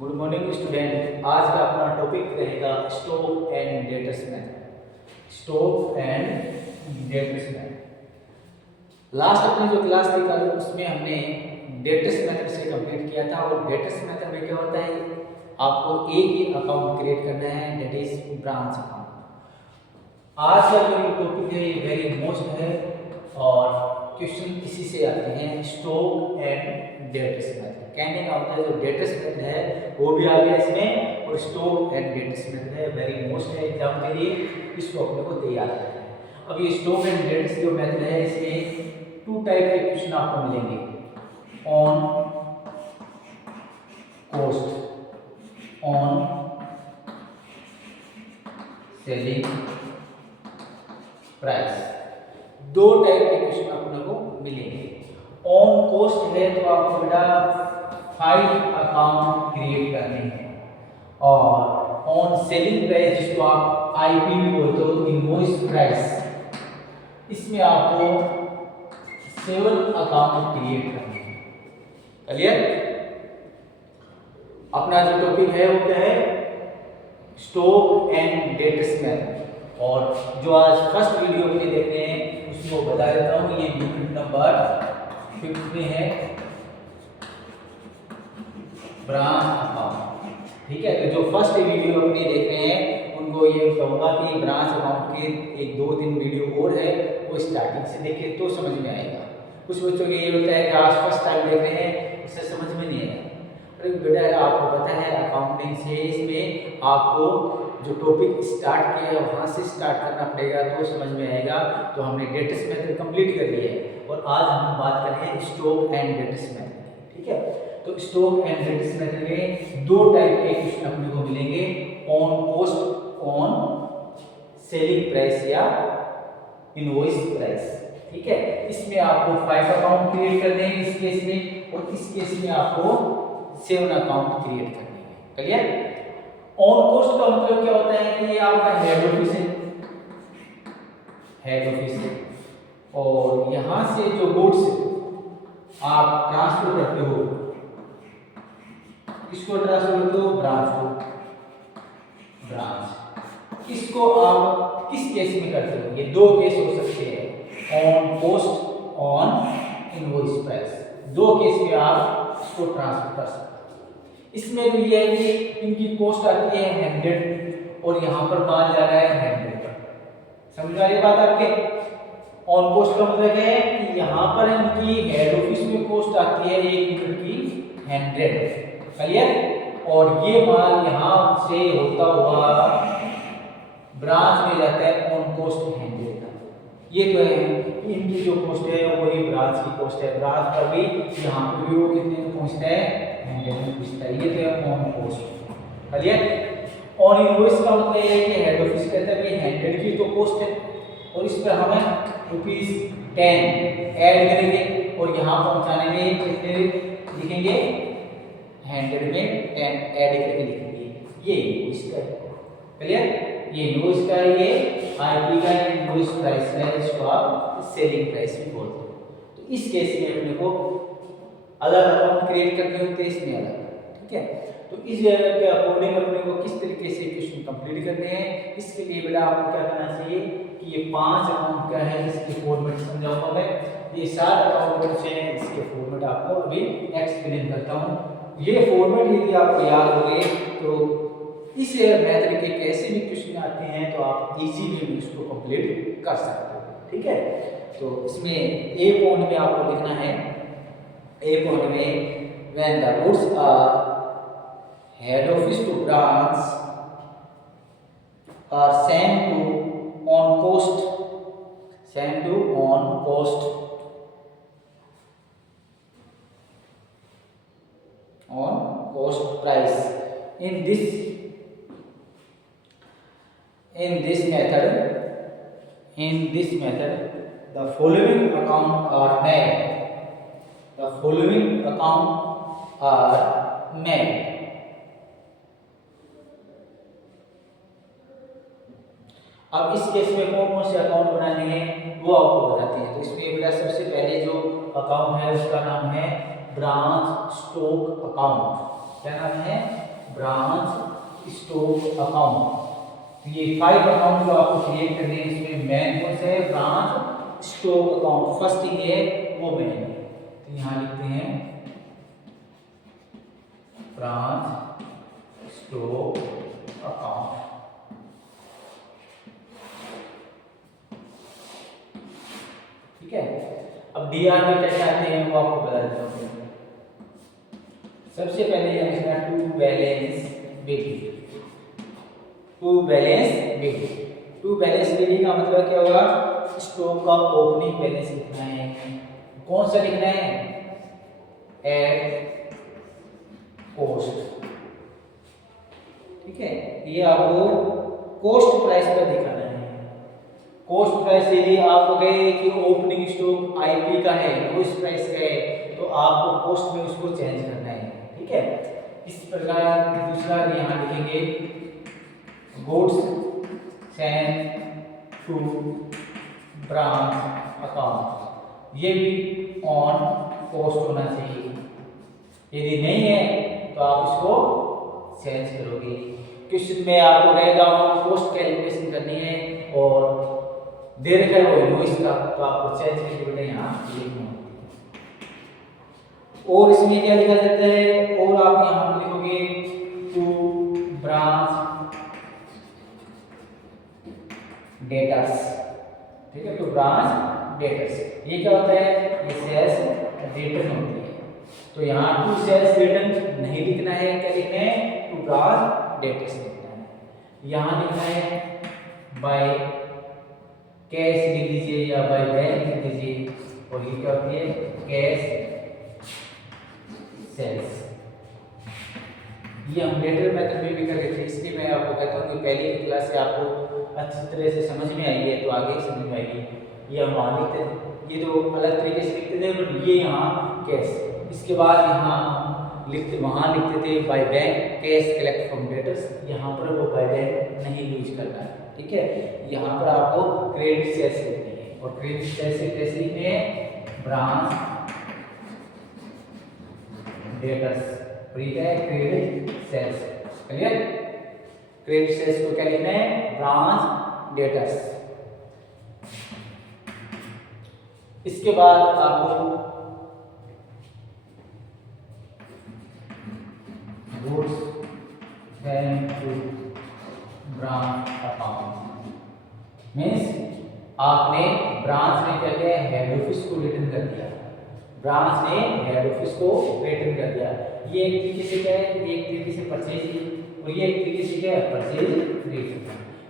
Good morning student. आज का अपना टॉपिक रहेगा stock and debtors method. Stock and debtors method last अपनी जो क्लास थी कल उसमें हमने डेटर्स मेथड से कंप्लीट किया था। और डेटर्स मेथड में क्या होता है, आपको एक ही अकाउंट क्रिएट करना है, दैट इज ब्रांच अकाउंट। आज का जो टॉपिक है ये वेरी मोस्ट है और क्वेश्चन इसी से आते हैं, स्टॉक एंड डेटर्स मेथड। कहने का होता है जो डेटर्स मेथड है वो भी आ गया इसमें, और स्टॉक एंड डेटर्स मेथड है वेरी मोस्ट है एग्जाम के लिए, इसको अपने को तैयार करना है। अब ये स्टॉक एंड डेटर्स जो मेथड है इसमें टू टाइप के क्वेश्चन आपको मिलेंगे, on cost, on selling price. दो टाइप के क्वेश्चन अपने को मिलेंगे। ऑन कॉस्ट है तो आपको बेटा 5 अकाउंट क्रिएट करने हैं, और ऑन सेलिंग प्राइस जिसको आप आईपी भी बोलते हो, इनवॉइस प्राइस, इसमें आपको 7 अकाउंट क्रिएट करने हैं। क्लियर? अपना जो टॉपिक है वो क्या है, स्टॉक एंड डेटर्स मेथड। और जो आज फर्स्ट वीडियो अपने देख रहे हैं उसको बता देता हूँ, ये यूनिट नंबर 5 में है, ब्रांच अकाउंट। ठीक है, तो जो फर्स्ट वीडियो अपने देख रहे हैं उनको ये कहूँगा कि ब्रांच अकाउंट के 1-2-3 वीडियो और है, वो स्टार्टिंग से देखें तो समझ में आएगा। कुछ बच्चों के ये होता है कि आज फर्स्ट टाइम देख रहे हैं, उससे समझ में नहीं आएगा। अरे बेटा आपको पता है अकाउंटिंग से इसमें आपको जो टॉपिक स्टार्ट किया है वहाँ से स्टार्ट करना पड़ेगा तो समझ में आएगा। तो हमने डेटर्स मेथड कंप्लीट कर लिया है और आज हम बात कर रहे हैं स्टॉक एंड डेटर्स मेथड। ठीक है, तो स्टॉक एंड डेटर्स मेथड में दो टाइप के क्वेश्चन अपने को मिलेंगे, on cost, on selling price या इनवॉइस प्राइस। ठीक है, इसमें आपको 5 अकाउंट क्रिएट करने हैं इस केस में, और इस केस में आपको 7 अकाउंट क्रिएट करने हैं। क्लियर? ऑन कॉस्ट का मतलब क्या होता है कि ये आपका हेड ऑफिस है, हेड ऑफिस है, और यहां से जो गुड्स आप ट्रांसफर करते हो, इसको ट्रांसफर करते हो ब्रांच को, ब्रांच। इसको आप किस केस में करते हो, ये दो केस हो सकते हैं, on cost, on invoice price. दो केस में आप इसको ट्रांसफर कर सकते हो। इसमें भी ये है कि इनकी कॉस्ट आती है 100 और यहाँ पर माल जा रहा है 100 पर। समझ आ रही बात आपके? ऑन कॉस्ट का मतलब है कि यहाँ पर इनकी हेड ऑफिस में कॉस्ट आती है 1 मीटर की 100। क्लियर? और ये माल यहाँ से होता हुआ ब्रांच में जाता है ऑन कॉस्ट 100 का। ये तो है इनकी जो कॉस्ट है वही ब्रांच की कॉस्ट है, ब्रांच पर भी यहाँ पे भी वो कितने में पहुँचता है, 100 में पहुँचता है। ये तो है on cost. Clear? On invoice का मतलब ये है कि हेड ऑफिस कहता है कि 100 की तो कॉस्ट है और इस पर हमें ₹10 ऐड करेंगे और यहाँ पहुँचाने में कितने लिखेंगे, 100 में 10 ऐड करके लिखेंगे। ये इनवॉइस का है। क्लियर? ये इनवॉइस का है, ये आईपी का इनवॉइस प्राइस है, जिसको आप सेलिंग प्राइस भी बोलते हो। तो इस केस में अपने को अलग अकाउंट क्रिएट करने होते हैं, इसमें अलग। ठीक है, तो इस के अकॉर्डिंग अपने को किस तरीके से क्वेश्चन कंप्लीट करने हैं, इसके लिए बेटा आपको क्या करना चाहिए कि ये 5 अकाउंट क्या है इसके फॉर्मेट समझाऊंगा मैं। ये 7 अकाउंट हैं, इसके फॉर्मेट आपको अभी एक्सप्लेन करता हूँ। ये फॉर्मेट यदि आपको याद हो गए तो इस मेथड के कैसे भी क्वेश्चन आते हैं तो आप इजीली इसको कंप्लीट कर सकते हो। ठीक है, तो इसमें ए पॉइंट में आपको लिखना है, ए पॉइंट में when the goods are head office to branch are send to on cost, send to on cost, on cost price. In this method, the following account are made. The following account are made. अब इस case में कौन कौन से account बनाने हैं वो आपको बताते हैं। तो इसमें बेटा सबसे पहले जो अकाउंट है उसका नाम है ब्रांच स्टॉक अकाउंट। क्या नाम है? Branch stock account. तो ये 5 अकाउंट जो आपको क्रिएट करने हैं, इसमें मेन कौन सा है, branch stock account. First thing है वो मेन है, तो यहाँ लिखते हैं ब्रांच स्टॉक अकाउंट। ठीक है, अब डीआर में कैसे आते हैं वो आपको बता देता हूँ। सबसे पहले यह लिखना to balance bill. To balance bill, to balance bill का मतलब क्या होगा, स्टॉक का ओपनिंग बैलेंस लिखना है। कौन सा लिखना है, एट कॉस्ट। ठीक है, ये आपको कॉस्ट प्राइस पर दिखाना है। कॉस्ट प्राइस यदि आप गए कि ओपनिंग स्टॉक आईपी का है, उस प्राइस का है, तो आपको कॉस्ट में उसको चेंज करना है। ठीक है, इस प्रकार दूसरा यहाँ लिखेंगे goods send to branch account. ये भी ऑन कॉस्ट होना चाहिए। यदि नहीं है तो आप इसको चेंज करोगे। क्वेश्चन में आपको रहेगा ऑन कॉस्ट कैलकुलेशन करनी है और दे रखा है वो इनवॉइस का, तो आपको चेंज करके बेटा यहाँ लिखना है। और इसमें क्या लिखा जाता है, और आप यहाँ लिखोगे टू ब्रांच डेटर्स। ठीक है, टू ब्रांच डेटर्स। ये क्या होता है, ये सेल्स रिटर्न होती है। तो यहाँ टू सेल्स रिटर्न नहीं लिखना है, क्या लिखना है, टू ब्रांच डेटर्स लिखना है। यहाँ लिखना है बाय कैश लिख दीजिए या बाय बैंक लिख दीजिए, और ये क्या होती है, कैश सेल्स। ये हम लेटर मेथड में भी कर लेते हैं, इसलिए मैं आपको कहता हूँ कि पहली क्लास से आपको अच्छी तरह से समझ में आई है तो आगे समझ में आएगी। ये हम वहाँ लिखते थे, ये तो अलग तरीके से लिखते थे, बट ये यहाँ कैश। इसके बाद यहाँ लिखते, वहाँ लिखते थे by bank cash collect from debtors. यहाँ पर वो बाय बैंक नहीं यूज करना है। ठीक है, यहाँ पर आपको क्रेडिट सेल्स लिखनी है, और क्रेडिट सेल्स कैसे लिखने हैं, ब्रांच डेटर्स। ठीक है, credit sales clear. Credit sales को क्या लिखना है, ब्रांच डेटर्स। इसके बाद आपको goods send to branch account. Means आपने ब्रांच ने क्या किया, हेड ऑफिस को रिटर्न कर दिया। ब्रांच ने हेड ऑफिस को रिटर्न कर दिया। ये एक तरीके से क्या है, एक तरीके से परचेज, और ये एक तरीके से क्या है, परचेज रिटर्न।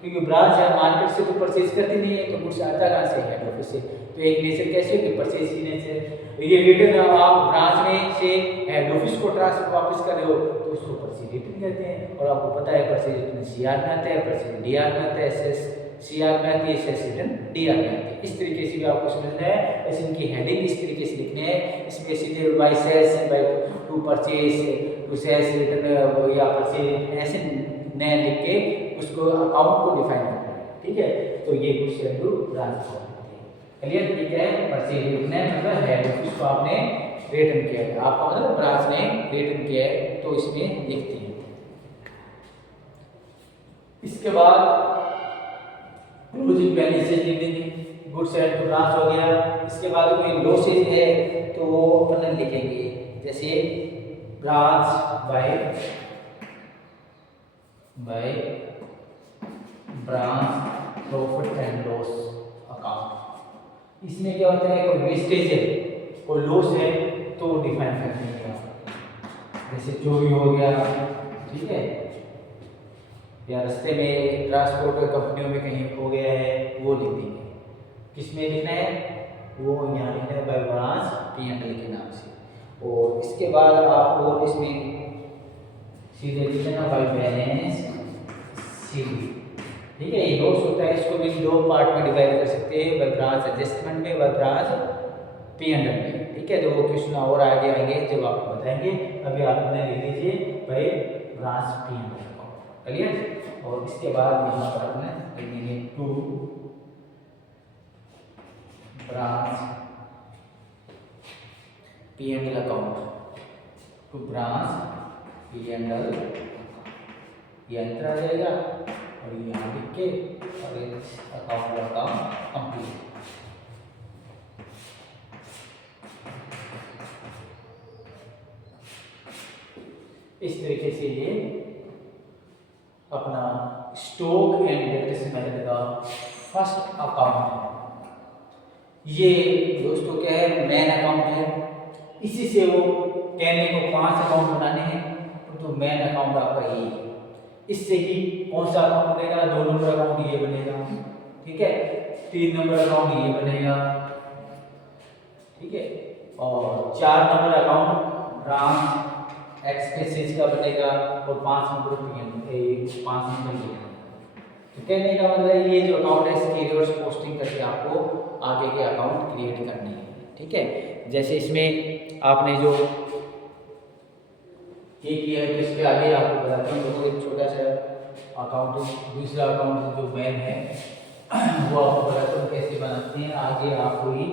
क्योंकि ब्रांच है मार्केट से तो परचेज करती नहीं है, तो गुड्स आता कहाँ से, हेड ऑफिस से। तो एक नेचर कैसे होगी, परचेज की नेचर। तो ये रिटर्न आप ब्रांच में से हेड ऑफिस को ट्रांसफर वापस कर रहे हो, तो उसको परचेज रिटर्न कहते हैं। और आपको पता है परचेज रिटर्न सीआर में आता है, परचेज डीआर में आता है, एसएस सीआर में आती है, एसएस रिटर्न डीआर में आती है। इस तरीके से भी आपको समझना है। ऐसे इनकी हेडिंग इस तरीके से लिखने हैं, इसमें सीधे by sales, by to purchase, to sales return या परचेज, ऐसे नए लिख के उसको अकाउंट को डिफाइन करना है। ठीक है, तो ये कुछ टू ब्रांच अकाउंट क्लियर। ठीक है, परचेज रिटर्न है मतलब हेड ऑफिस को आपने रिटर्न किया है, आपका मतलब ब्रांच ने रिटर्न किया है, तो इसमें लिखते हैं। इसके बाद क्लोजिंग बैलेंसेज लिख देंगे, गुड्स एंड टू ब्रांच हो गया। इसके बाद कोई लॉसेज है तो वो अपन लिखेंगे, जैसे branch by branch profit and loss account. इसमें क्या होता है, कोई वेस्टेज है, कोई लॉस है, तो डिफाइन करते हैं। जैसे चोरी हो गया, ठीक है, या रास्ते में ट्रांसपोर्ट कंपनियों में कहीं हो गया है, वो लिख देंगे। किसमें लिखना है, वो यहाँ लिखना है बाय ब्रांच P&L के नाम से। और इसके बाद आपको इसमें सीधे लिखना बाय बैलेंस शीट। ठीक है, ये लॉस होता है, इसको भी दो पार्ट में डिवाइड कर सकते हैं, बाय ब्रांच एडजस्टमेंट में, बाय ब्रांच P&L में। ठीक है, तो वो क्वेश्चन और आगे आएंगे जब आपको बताएंगे। अभी आप लिख लीजिए बाय ब्रांच P&L क्लियर। और इसके बाद यहाँ पर अपने लिखेंगे to branch P&L account, to branch P&L ये अंतर आ जाएगा और ये यहाँ लिख के और इस अकाउंट का काम कंप्लीट। इस तरीके से ये अपना स्टॉक एंड डेट्स मेथड का फर्स्ट अकाउंट है। ये दोस्तों क्या है, मेन अकाउंट है। इसी से वो कहने को 5 अकाउंट बनाने हैं तो मेन अकाउंट आपका ये है। इससे ही कौन सा अकाउंट बनेगा, 2 नंबर अकाउंट ये बनेगा, ठीक है, 3 नंबर अकाउंट ये बनेगा, ठीक है, और 4 नंबर अकाउंट ब्रांच एक्सपेंसेस का बनेगा और 5 नंबर ये बनेगा। तो कहने का मतलब ये जो अकाउंट है इसकी रिवर्स पोस्टिंग करके आपको आगे के अकाउंट क्रिएट करने हैं, ठीक है। जैसे इसमें आपने जो ये किया है तो इसके आगे आपको बताता हूँ। देखो एक छोटा सा अकाउंट, दूसरा अकाउंट जो मेन है वो आपको बताता हूँ कैसे बनाते हैं, आगे आपको ही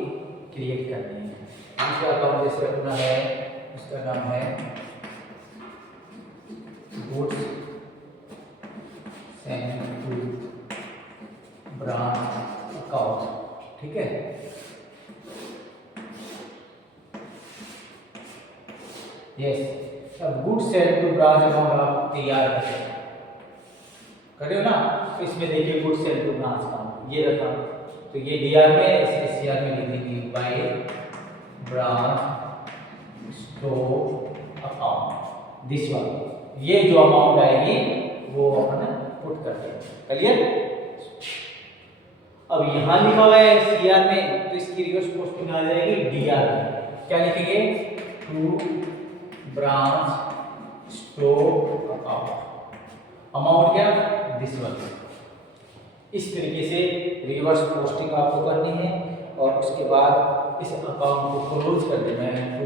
क्रिएट करने हैं। दूसरा अकाउंट जैसे अपना है, उसका नाम है goods send to branch account, ठीक है। यस, अब good sale to branch account आप तैयार कर रहे हो ना। तो इसमें देखिए good sale to branch account ये रखा, तो ये डीआर में, इसके सीआर में लिख देंगे by branch stock account this one. ये जो अमाउंट आएगी वो अपन पुट करते हैं, क्लियर। अब यहाँ लिखा हुआ है सीआर में, तो इसकी रिवर्स पोस्टिंग आ जाएगी डीआर में। क्या लिखेंगे, to branch stock account, amount क्या, दिस वन। इस तरीके से रिवर्स पोस्टिंग आपको करनी है और उसके बाद इस अकाउंट को क्लोज कर देना है टू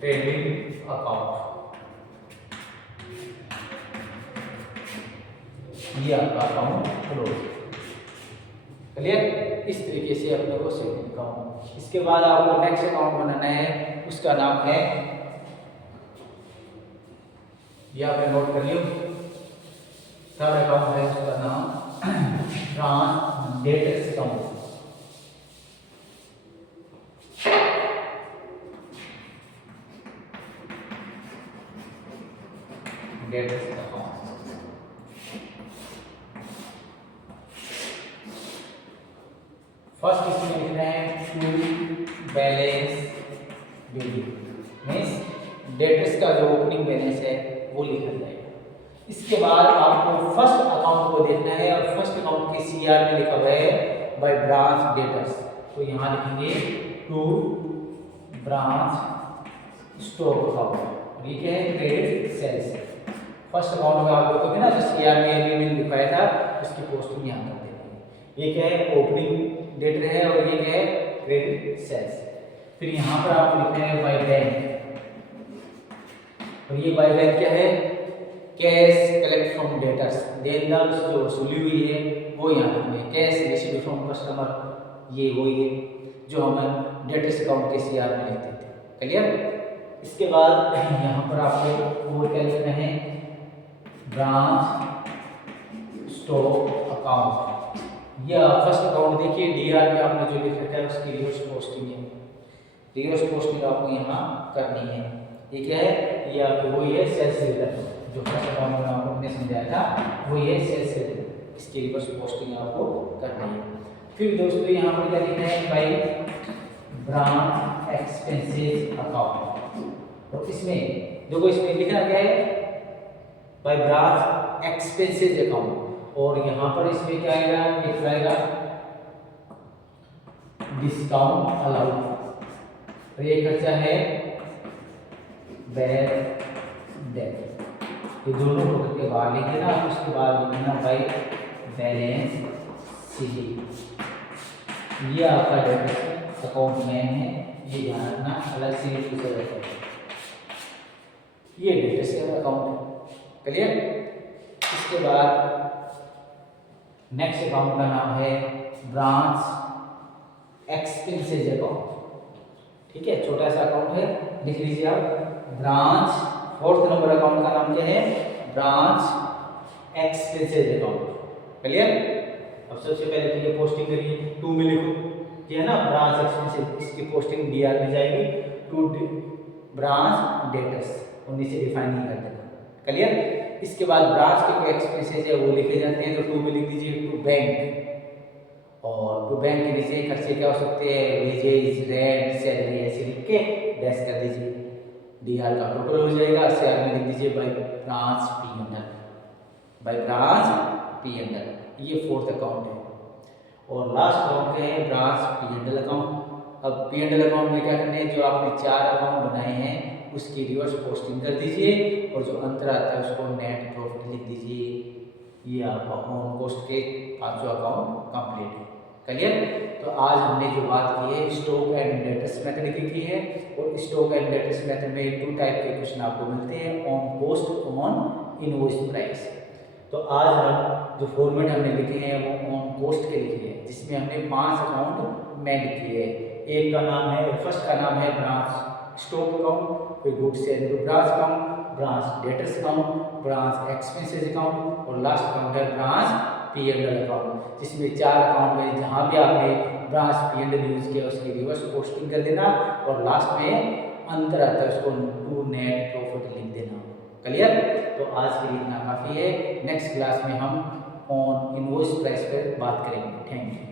ट्रेडिंग अकाउंट। ये आपका अकाउंट क्लोज, क्लियर। इस तरीके से अपने को सेविंग अकाउंट। इसके बाद आपको नेक्स्ट अकाउंट बनाना है, उसका नाम है, ये आपने नोट कर लियो, थर्ड अकाउंट है उसका नाम branch debtors account. Debtors account first इसमें लिखना है to balance building, means debtors का जो ओपनिंग बैलेंस है वो लिखा जाएगा। इसके बाद आपको फर्स्ट अकाउंट को देखना है और फर्स्ट अकाउंट के सीआर में लिखा हुआ है बाय ब्रांच डेटर्स, तो यहाँ लिखेंगे टू ब्रांच स्टॉक अकाउंट। ये क्या है, क्रेडिट सेल्स। फर्स्ट अकाउंट में आप देखोगे ना तो सीआर में अभी मैंने लिखाया था, उसकी पोस्टिंग यहाँ कर देंगे। ये क्या है, ओपनिंग डेटर है और ये क्या है, क्रेडिट सेल्स। फिर यहाँ पर आपको लिखना है बाय बैंक, और ये बाय बैंक क्या है, कैश कलेक्ट फ्रॉम डेटर्स, देनदार से जो वसूली हुई है वो यहाँ लिखना है। कैश रिसीव्ड फ्रॉम कस्टमर, ये वही है जो हम डेटर्स अकाउंट के सीआर में लिखते थे, क्लियर। इसके बाद यहाँ पर आपको वो क्या लिखना है, ब्रांच स्टॉक अकाउंट। यह फर्स्ट अकाउंट देखिए डीआर में आपने जो लिख रखा है उसकी रिवर्स पोस्टिंग है। रिवर्स पोस्टिंग आपको यहाँ करनी है। ये क्या है, ये आपको वही है सेल्स रिटर्न, जो फर्स्ट अकाउंट में आपको हमने समझाया था वही है सेल्स रिटर्न, इसकी रिवर्स पोस्टिंग आपको करनी है। फिर दोस्तों यहाँ पर क्या लिखना है, बाय ब्रांच एक्सपेंसेस अकाउंट, और इसमें देखो इसमें लिखना क्या है, बाय ब्रांच एक्सपेंसेस अकाउंट, और यहाँ पर इसमें क्या आएगा, लिखा आएगा डिस्काउंट अलाउड, और ये खर्चा है बैड डेट। ये दोनों को करके बाहर लिख देना, उसके बाद लिखना बाय बैलेंस शीट। ये आपका डेबिट अकाउंट में है, ये ध्यान रखना, अलग से दूसरे रखना। ये डेबिट अकाउंट है, क्लियर। इसके बाद नेक्स्ट अकाउंट का नाम है ब्रांच एक्सपेंसेस अकाउंट, ठीक है, छोटा सा अकाउंट है, लिख लीजिए आप, ब्रांच फोर्थ नंबर अकाउंट का नाम क्या है? Branch expenses account. क्लियर? अब सबसे पहले तो ये पोस्टिंग करिए, टू में लिखो, ये है ना ब्रांच एक्सपेंसेस, इसकी पोस्टिंग डीआर में जाएगी, टू ब्रांच डेटर्स, उन्हीं से डिफाइन नहीं कर देना। क्लियर? इसके बाद ब्रांच के कोई एक्सपेंसेस है वो लिखे जाते हैं, तो टू में लिख दीजिए टू बैंक, और टू बैंक के नीचे खर्चे क्या हो सकते हैं? वेजेस, रेंट, सैलरी, ऐसे लिख के डैश कर दीजिए, डीआर का टोटल हो जाएगा। शेयर में लिख दीजिए by branch P under, by branch P under. ये फोर्थ अकाउंट है। और लास्ट अकाउंट क्या है? Branch P and L account. अब पी एंडल अकाउंट में क्या करना है? जो आपने 4 अकाउंट बनाए हैं उसकी रिवर्स पोस्टिंग कर दीजिए, और जो अंतर आता है उसको नेट प्रॉफिट लिख दीजिए। ये आपका ऑन कोस्ट के 5 अकाउंट कंप्लीट है। क्लियर? तो आज हमने जो बात की है स्टॉक एंड डेटर्स मेथड की है, और स्टॉक एंड डेटर्स मेथड में 2 टाइप के क्वेश्चन आपको मिलते हैं, on cost, on invoice price. तो आज हम जो फॉर्मेट हमने लिखे हैं वो ऑन कोस्ट के लिखे हैं, जिसमें हमने 5 अकाउंट में लिखे हैं। एक का नाम है, फर्स्ट का नाम है ब्रांच स्टॉक अकाउंट, फिर goods and branch account, branch debtors account, branch expenses account, और लास्ट अकाउंट है branch P and L account, जिसमें 4 अकाउंट में जहाँ भी आपने branch P and L use किया उसकी रिवर्स पोस्टिंग कर देना, और लास्ट में अंतर आता है उसको टू नेट प्रॉफिट लिख देना। क्लियर? तो आज के लिए इतना काफ़ी है। नेक्स्ट क्लास में हम ऑन इनवॉइस प्राइस पर बात करेंगे। Thank you.